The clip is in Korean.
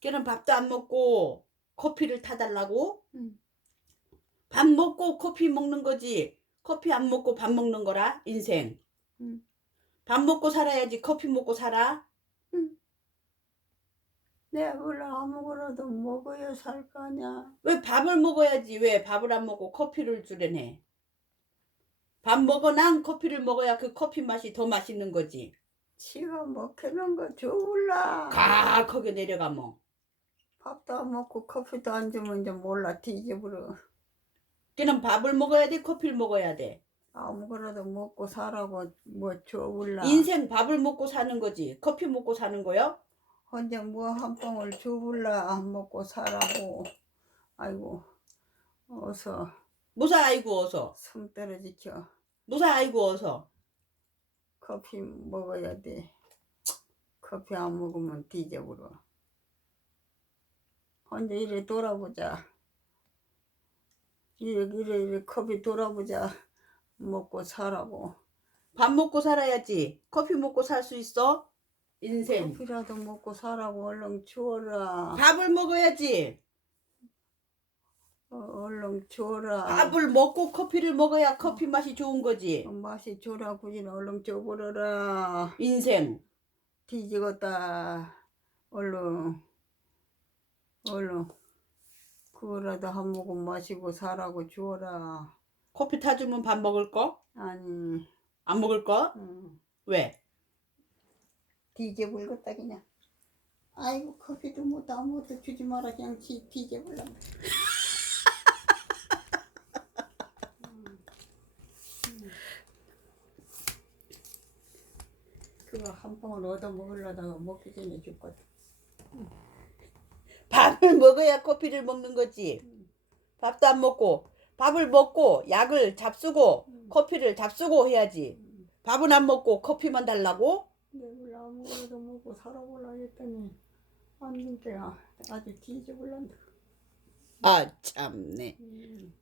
걔는 밥도 안 먹고 커피를 타달라고? 응. 밥 먹고 커피 먹는 거지. 커피 안 먹고 밥 먹는 거라 인생. 응. 밥 먹고 살아야지 커피 먹고 살아. 내가 몰라 아무거나도 먹어야 살거 아니야. 왜 밥을 먹어야지 왜 밥을 안 먹고 커피를 주려네. 밥 먹어 난 커피를 먹어야 그 커피 맛이 더 맛있는 거지. 지가 먹히는 거 좋을라. 가 거기 내려가 뭐. 밥도 안 먹고 커피도 안 주면 이제 몰라 뒤집으러. 걔는 밥을 먹어야 돼 커피를 먹어야 돼. 아무거나도 먹고 사라고 뭐 좋을라. 인생 밥을 먹고 사는 거지. 커피 먹고 사는 거요? 혼자 뭐한 방울 줘볼라 안 먹고 사라고. 아이고 어서 무사 아이고 어서. 숨 떨어지켜. 무사 아이고 어서. 커피 먹어야 돼. 커피 안 먹으면 뒤져버려. 혼자 이래 돌아보자. 이래 이래 이래 커피 돌아보자. 먹고 살라고. 밥 먹고 살아야지. 커피 먹고 살 수 있어? 인생. 커피라도 먹고 살라고 얼른 주어라. 밥을 먹어야지. 어, 얼른 주어라. 밥을 먹고 커피를 먹어야 커피 맛이 좋은 거지. 어, 맛이 줘라 굳이 얼른 줘버려라. 인생. 뒤지겠다. 얼른 얼른 그거라도 한 모금 마시고 살라고 주어라. 커피 타주면 밥 먹을 거? 아니 안 먹을 거? 응. 왜? 뒤져버리겠다 그냥. 아이고 커피도 못 아무것도 주지 마라 그냥 뒤, 뒤져버려. 그거 한 방울 얻어 먹으려다가 먹기 전에 죽거든. 밥을 먹어야 커피를 먹는 거지. 밥도 안 먹고 밥을 먹고 약을 잡수고 커피를 잡수고 해야지. 밥은 안 먹고 커피만 달라고? 내일 아무거나도 먹고 살아보려 했더니 안 된대야. 아주 뒤져버린다. 아 참네. 음.